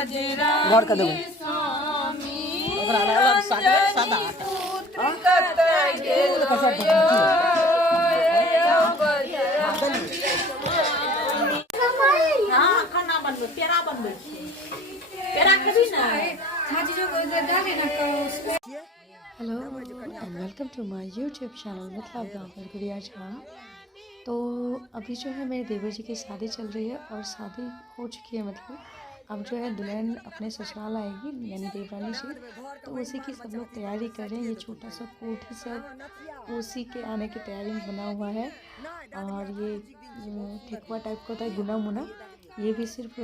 घर का देबो ओकरा अलग सादा खाना बनबे पेड़ा बनबे पेड़ा कभी ना माजी जो डाले ना hello and welcome to my YouTube channel मतलब गाँव पर गुड़िया झा। तो अभी जो है मेरे देवर जी की शादी चल रही है और शादी हो चुकी है। मतलब अब जो है दुल्हन अपने ससुराल आएगी यानी देवरानी जी, तो उसी की सब लोग तैयारी कर रहे हैं। ये छोटा सा कोठी सब उसी के आने की तैयारी में बना हुआ है। और ये ठेकुआ टाइप का होता है गुना मुना, ये भी सिर्फ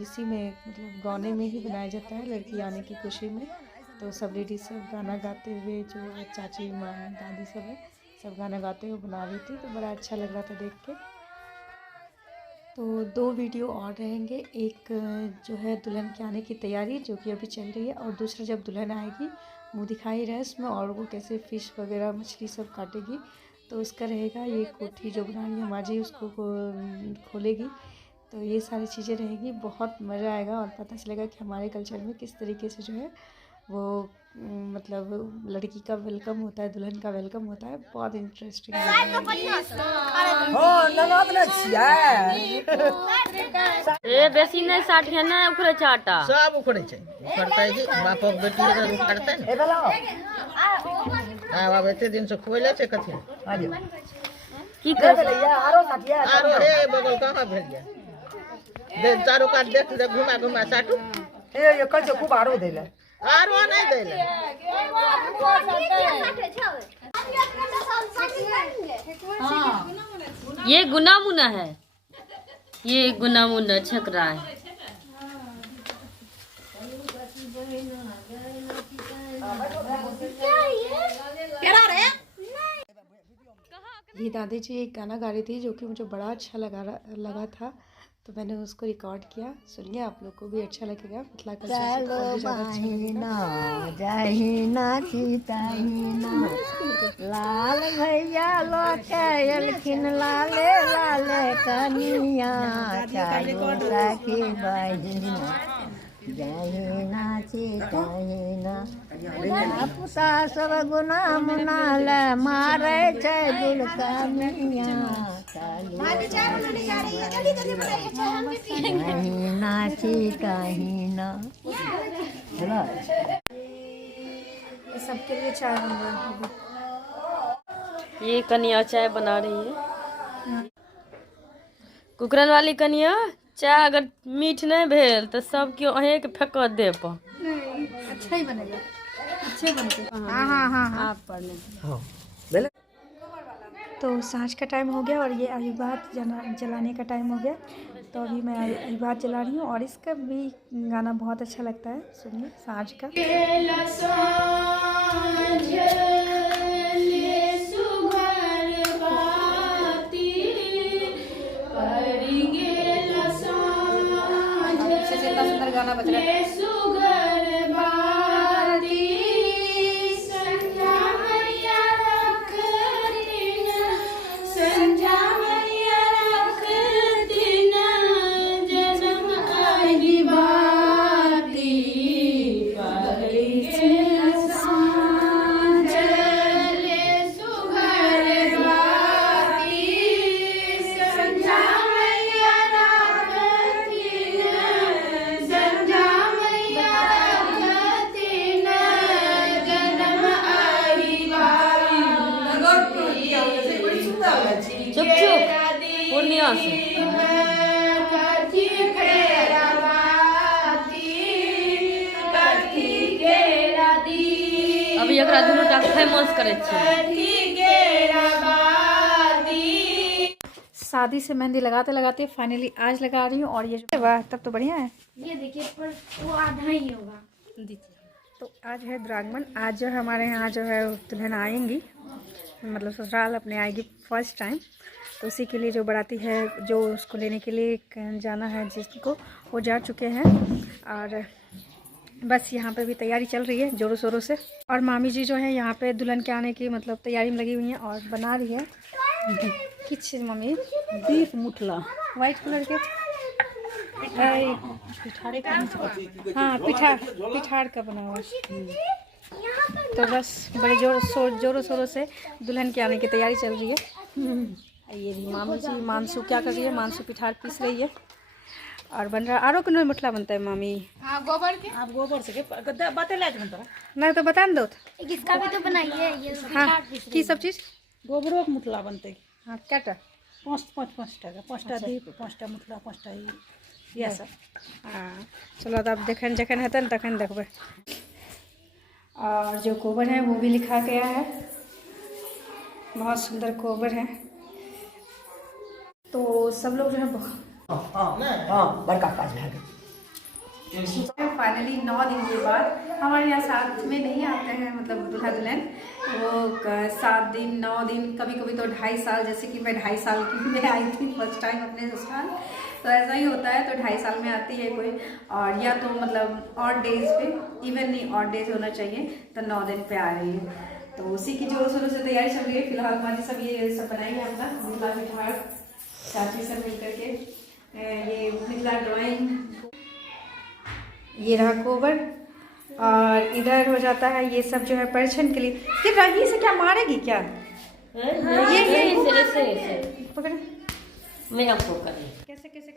इसी में मतलब गाने में ही बनाया जाता है लड़की आने की खुशी में। तो सब लेडीज सब गाना गाते हुए, जो चाची माँ दादी सब है सब गाना गाते हुए बना रही थी, तो बड़ा अच्छा लग रहा था देख के। तो दो वीडियो और रहेंगे, एक जो है दुल्हन के आने की तैयारी जो कि अभी चल रही है, और दूसरा जब दुल्हन आएगी मुँह दिखाई रस्म और वो कैसे फ़िश वगैरह मछली सब काटेगी, तो उसका रहेगा। ये कोठी जो बना रही है माजी उसको खोलेगी, तो ये सारी चीज़ें रहेगी। बहुत मज़ा आएगा और पता चलेगा कि हमारे कल्चर में किस तरीके से जो है वो मतलब लड़की का वेलकम होता है, दुल्हन का वेलकम होता है। बहुत इंटरेस्टिंग ए बेसी नहीं साठ है ना उखड़े चाटा सब उखड़े छै उखड़तै कि बापक बेटी के उखड़तै ने आ बाबा एते दिन से खोइले छै कथि आ जे की कर आरो हे बगल कहां भेल जे दे चारो काट देख घुमा घुमा साटू ए ये कल से खूब आरो देले आरो नहीं देले ये गुना मुना है, ये गुना मुना छकरा है। ये दादी जी एक गाना गा रही थी जो कि मुझे बड़ा अच्छा लगा था, तो मैंने उसको रिकॉर्ड किया। सुनिए, आप लोग को भी अच्छा लगेगा। लाल भैया लोखिन लाले लाले कनिया सखी बहिना जहिना चितहिना पुता सब गुना मुना ले मारे छै दुलकनिया कहिना चितहिना। सबके लिए चाय बन रहा है। ये कन्या चाय बना रही है। कुकरन वाली कन्या चाय अगर मीठ नहीं भेल तो सब क्यों अहे के फेंक दे पर नहीं, अच्छा ही बनेगा, अच्छे बनते। हाँ आप पढ़ लें। तो सांझ का टाइम हो गया और ये अभिबात जलाने का टाइम हो गया। तो अभी मैं अभिबात जला रही हूँ और इसका भी गाना बहुत अच्छा लगता है। सुनिए सांझ का। सुंदर गाना बज रहा है। चुप चुप पूर्णिया से अभी एकरा दुनू टा फेमस करे छियै। शादी से मेहंदी लगाते लगाते फाइनली आज लगा रही हूँ। और ये जो वाह तब तो बढ़िया है। ये देखिए पर वो आधा ही होगा। तो आज है द्रागमन। आज जो हमारे यहाँ जो है दुल्हन आएंगी, मतलब ससुराल अपने आएगी फर्स्ट टाइम। तो उसी के लिए जो बराती है जो उसको लेने के लिए जाना है जिसको, वो जा चुके हैं। और बस यहाँ पे भी तैयारी चल रही है जोरों शोरों से। और मामी जी जो है यहाँ पे दुल्हन के आने की मतलब तैयारी में लगी हुई हैं और बना रही है किस चीज़ मम्मी? बीफ मुठला वाइट कलर के पिठारे का हाँ पिठार का बना हुआ। तो बस बड़े जोरों शोरों से दुल्हन के आने की तैयारी चल रही है। ये मामी जी मानसू क्या कर रही है, मानसू पिठार पीस रही है और बन रहा। आरो कौन मुठला बनता है मामी? हाँ गोबर के। आप गोबर से बातें लाइट बनता है ना, तो बता दो इसका भी तो बनाइए ये सब। हाँ की सब चीज़ गोबरों के मुठला बनते हैं। हाँ क्या टा 5टा दीप 5टा मुठला 5टा यह सब। हाँ चलो तो आप जखन हेतन तखन देखबे। और जो कोबर है वो भी लिखा गया है, बहुत सुंदर कोबर है। तो सब लोग जो है बड़का काज है। फाइनली 9 दिन के बाद हमारे यहाँ साथ में नहीं आते हैं, मतलब दूल्हा दुल्हन वो 7 दिन 9 दिन कभी कभी तो 2.5 साल, जैसे कि मैं 2.5 साल की मैं आई थी फर्स्ट टाइम अपने ससुराल, तो ऐसा ही होता है। तो 2.5 साल में आती है कोई, और या तो मतलब ऑड डेज पे, इवन नहीं ऑड डेज होना चाहिए, तो 9 दिन पे आ रही है। तो उसी की जोरों शोरों से तैयारी चल रही है। फिलहाल हमारी सब ये सब बनाएंगे अपना मिथिला पिठार, चाची सब मिल करके ये मिथिला ड्राइंग। ये रहा कोबर और इधर हो जाता है ये सब जो है परिछन के लिए। कि रही से क्या मारेगी क्या? ये पकड़ मैं आपको करें कैसे करते?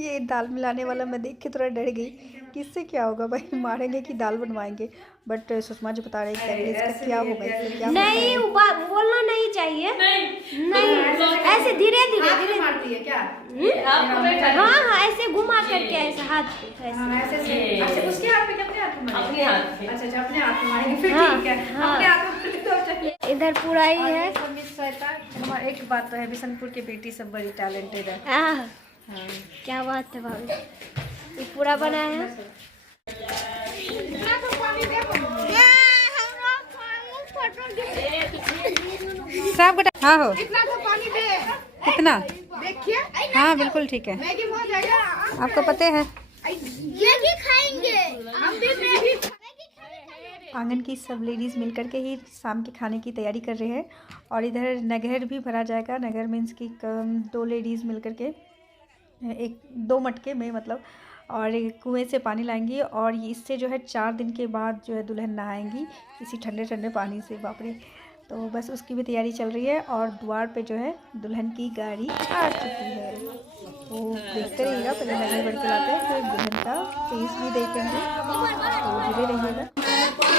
ये दाल मिलाने वाला मैं देख के थोड़ा डर गई, किससे क्या होगा भाई, मारेंगे कि दाल बनवाएंगे। बट सुषमा जी बता रहे हैं कि इसका क्या होगा, इससे क्या नहीं बोलना नहीं चाहिए। नहीं ऐसे धीरे धीरे मारती है क्या? हाँ ऐसे घुमा करके ऐसे हाथ ऐसे अच्छा उसके हाथ पे कितने हाथ में? अपने हाथ पे। अच्छा अपने हाथ में मारेंगे फिर ठीक है। अपने हाथ में इधर पूरा ही है। हमारा एक बात तो है, बिशनपुर की बेटी सब बड़ी टैलेंटेड है। क्या बात है भाभी, ये पूरा बना है। सब बेटा हाँ हो कितना देखिए। हाँ बिल्कुल ठीक है, आपको पता है। मैगी खाएंगे हम भी मैगी। आंगन की सब लेडीज़ मिलकर के ही शाम के खाने की तैयारी कर रहे हैं। और इधर नगर भी भरा जाएगा। नगर मीन्स की 2 लेडीज़ मिलकर के 2 मटके में मतलब, और कुएं से पानी लाएंगी और इससे जो है 4 दिन के बाद जो है दुल्हन नहाएंगी इसी ठंडे पानी से। बाप रे, तो बस उसकी भी तैयारी चल रही है। और द्वार पे जो है दुल्हन की गाड़ी आ चुकी है। वो देखते रहिएगा, पहले नजर बढ़ के लाते हैं फिर दुल्हन का फेस भी देखेंगे, तो जुड़े रहिएगा।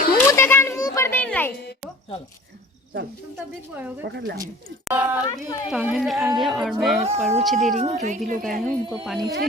मुंह पर देन लाई तो आंगन आ गया और मैं परोछ दे रही हूँ। जो भी लोग आए हैं उनको पानी से।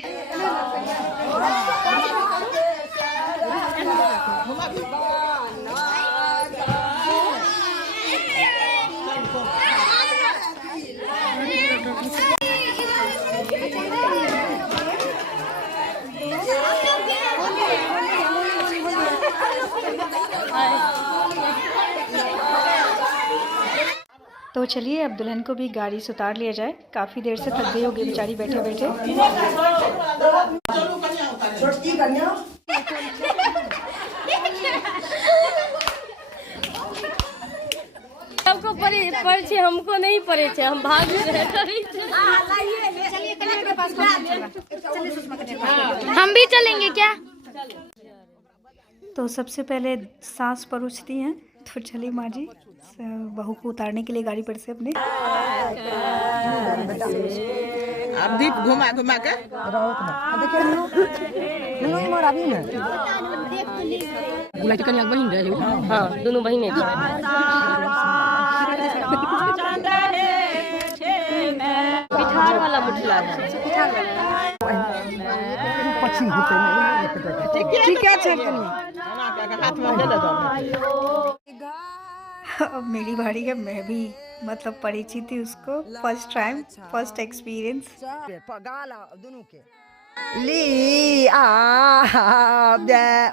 तो चलिए अब दुल्हन को भी गाड़ी से उतार लिया जाए। काफ़ी देर से थक गई होगी बेचारी बैठे बैठे। सबको पड़े हमको नहीं पड़े, हम भाग रहे। हम भी चलेंगे क्या? तो सबसे पहले सांस परोसती हैं। तो चलिए माँ जी बहू को उतारने के लिए गाड़ी पर से अपने। अब दीप घुमा के हाँ दोनों बहिने पिठार वाला मुठला है। ठीक है हाथ में दे दो। अब मेरी बारी है, मैं भी मतलब परिचित थी उसको। First time first experience. ली आ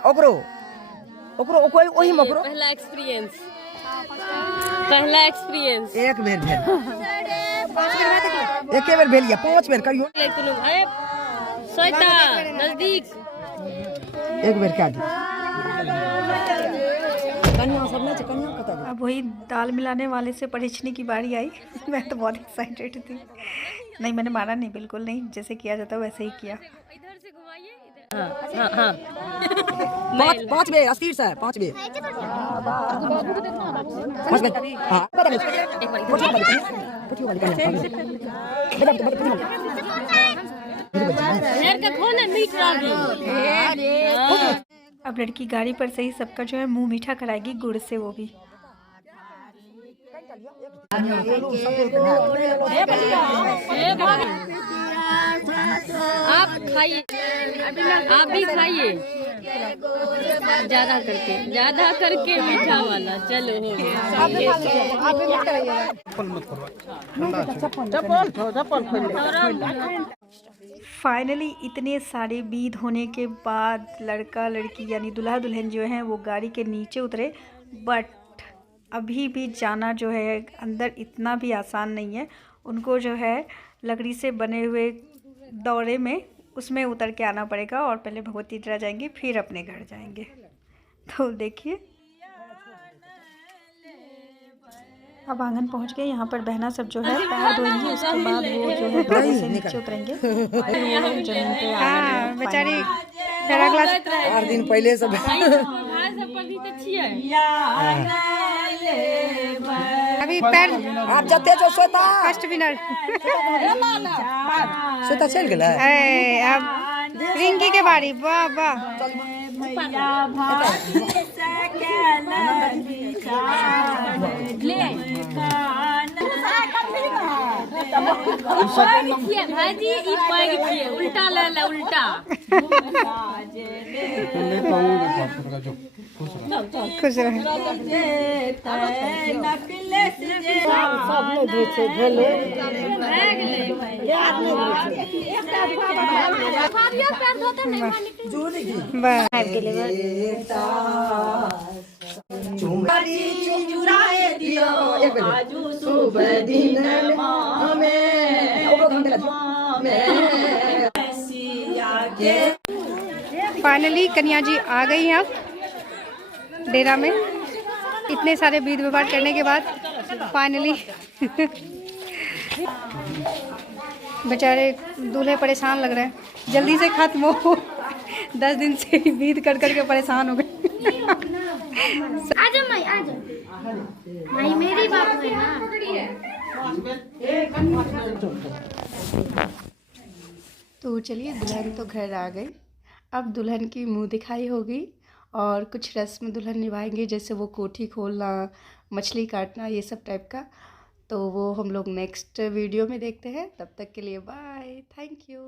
ओकरो ओही मकरो पहला एक्सपीरियंस एक बेर भेल एके बेर भेल या 5 बेर करियो नजदीक एक बेर क्या दी कन्या सब नहीं कन्या कत। अब वही दाल मिलाने वाले से परिचने की बारी आई। मैं तो बहुत एक्साइटेड थी नहीं, मैंने मारा नहीं, बिल्कुल नहीं, जैसे किया जाता है वैसे ही किया। इधर से घुमाइए, इधर। हाँ। पाँच बेर अस्थिर से 5 बेर 5 बेर हाँ अब लड़की गाड़ी पर से ही सबका जो है मुंह मीठा कराएगी गुड़ से, वो भी। आप खाइए, आप भी खाइए, ज्यादा करके मीठा वाला। चलो हो गया। फाइनली इतने सारे बीद होने के बाद लड़का लड़की यानी दूल्हा दुल्हन जो हैं वो गाड़ी के नीचे उतरे, बट अभी भी जाना जो है अंदर इतना भी आसान नहीं है। उनको जो है लकड़ी से बने हुए दौरे में उसमें उतर के आना पड़ेगा और पहले भगवती डरा जाएंगे, फिर अपने घर जाएंगे। तो देखिए, अब आंगन पहुंच गए। यहाँ पर बहना सब जो है पैर धोएंगी, उसके बाद वो जो है दौरे से नीचे उतरेंगे। जमीन पे बेचारी 8 दिन पहले सब अभी पैर आप जते जो सोता फर्स्ट विनर सोता चल गेल अब रिंकी के बारी। वाह वाह, भाजी उल्टा ले उल्टा। खुश रहे। फाइनली कन्या जी आ गई हैं अब डेरा में। इतने सारे बीद व्यवहार करने के बाद फाइनली बेचारे दूल्हे परेशान लग रहे हैं, जल्दी से खत्म हो। 10 दिन से ही बीद कर करके परेशान हो गए। आजा माई, आजा माई, मेरी बात है ना। तो चलिए, दुल्हन तो घर आ गई। अब दुल्हन की मुंह दिखाई होगी और कुछ रस्म दुल्हन निभाएंगे, जैसे वो कोठी खोलना, मछली काटना, ये सब टाइप का। तो वो हम लोग नेक्स्ट वीडियो में देखते हैं। तब तक के लिए बाय, थैंक यू।